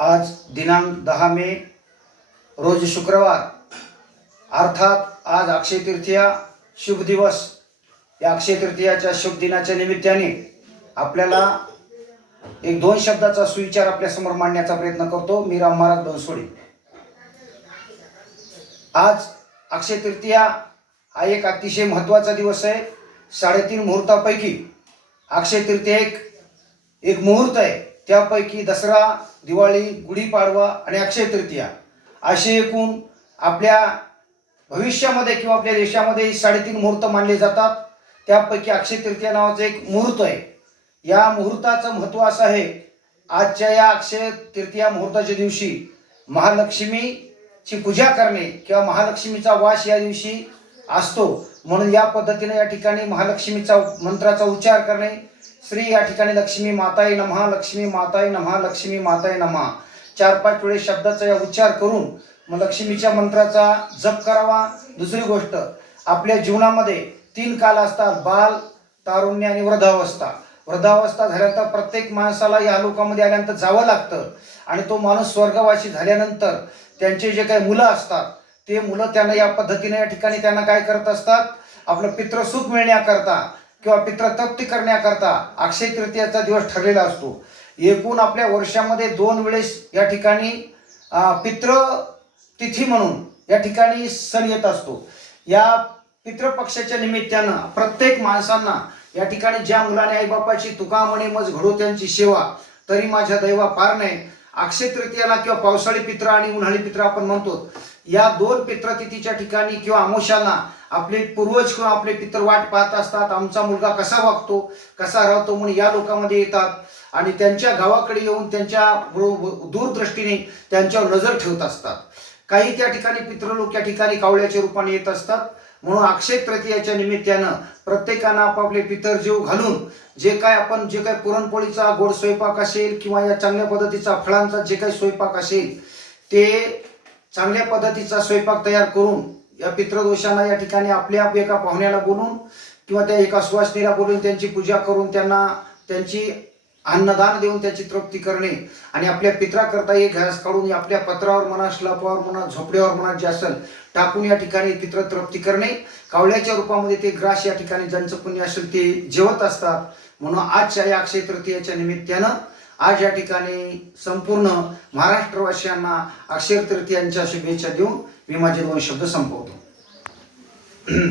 आज दिनांक 10 मे रोज शुक्रवार, अर्थात आज अक्षय तृतीया शुभ दिवस। या अक्षय तृतीयाच्या शुभ दिनाच्या निमित्ताने आपल्याला एक दोन शब्दाचा सुविचार आपल्या समोर मांडण्याचा प्रयत्न करतो। मी राम महाराज बनसोडे। आज अक्षय तृतीया हा एक अतिशय महत्त्वाचा दिवस आहे। 3.5 मुहूर्तापैकी अक्षय तृतीया एक मुहूर्त आहे। त्यापैकी दसरा, दिवाळी, गुढीपाडवा आणि अक्षय तृतीया असे एकूण आपल्या भविष्यामध्ये किंवा आपल्या देशामध्ये 3.5 मुहूर्त मानले जातात। त्यापैकी अक्षय तृतीया नावाचं एक मुहूर्त आहे। या मुहूर्ताचं महत्त्व असं आहे, आजच्या या अक्षय तृतीया मुहूर्ताच्या दिवशी महालक्ष्मीची पूजा करणे किंवा महालक्ष्मीचा वास या दिवशी असतो, म्हणून या पद्धतीने या ठिकाणी महालक्ष्मीचा मंत्राचा उच्चार करणे। श्री या ठिकाणी लक्ष्मी माताय नमः, लक्ष्मी माताय नमः, लक्ष्मी माताय नमः 4-5 वेळेस शब्दाचा या उच्चार करून मग लक्ष्मीच्या मंत्राचा जप करावा। दुसरी गोष्ट, आपल्या जीवनामध्ये 3 काल असतात, बाल, तारुण्य आणि वृद्धावस्था। वृद्धावस्था झाल्यानंतर प्रत्येक माणसाला या लोकांमध्ये आल्यानंतर जावं लागतं आणि तो माणूस स्वर्गवासी झाल्यानंतर त्यांचे जे काही मुलं असतात ते मुलं त्यांना या पद्धतीने या ठिकाणी त्यांना काय करत असतात, आपलं पितृसुख मिळण्याकरता किंवा पितृतृप्ती करण्याकरता अक्षय तृतीयाचा दिवस ठरलेला असतो। एकूण आपल्या वर्षामध्ये 2 वेळेस या ठिकाणी पितृतिथी म्हणून या ठिकाणी सण येत असतो। या पितृपक्षाच्या निमित्तानं प्रत्येक माणसांना या ठिकाणी ज्या मुलाने आईबापाची तुका म्हणे मज घडो त्यांची सेवा, तरी माझ्या दैवा पार नाही। अक्षय तृतीयाला किंवा पावसाळी पित्र आणि उन्हाळी पित्र आपण म्हणतो, या 2 पितृतिथीच्या ठिकाणी किंवा अमावस्याला आपले पूर्वज किंवा आपले पितर वाट पाहत असतात, आमचा मुलगा कसा वागतो, कसा राहतो म्हणून या लोकांमध्ये येतात आणि त्यांच्या गावाकडे येऊन त्यांच्या दूरदृष्टीने त्यांच्यावर नजर ठेवत असतात। काही त्या ठिकाणी पितृलोक या ठिकाणी कावळ्याच्या रूपाने येत असतात। म्हणून अक्षय तृतीयाच्या निमित्तानं प्रत्येकानं आपापले पितर जीव घालून जे काय पुरणपोळीचा गोड स्वयंपाक असेल किंवा या चांगल्या पद्धतीचा फळांचा जे काही स्वयंपाक असेल ते चांगल्या पद्धतीचा स्वयंपाक तयार करून या पितृदोषांना या ठिकाणी आपल्या एका पाहुण्याला बोलून किंवा त्या एका सुवासिनीला बोलून त्यांची पूजा करून त्यांना त्यांची अन्नदान देऊन त्याची तृप्ती करणे आणि आपल्या पित्राकरता एक घास काढून आपल्या पत्रावर म्हणा, श्लापावर म्हणा, झोपड्यावर म्हणा जे असेल टाकून या ठिकाणी पित्र तृप्ती करणे। कावळ्याच्या रूपामध्ये ते ग्रास या ठिकाणी ज्यांचं पुण्य असेल ते जेवत असतात। म्हणून आजच्या या अक्षय तृतीयाच्या निमित्तानं आज या ठिकाणी संपूर्ण महाराष्ट्रवासियांना अक्षय तृतीयांच्या शुभेच्छा देऊन मी माझे 2 शब्द संपवतो।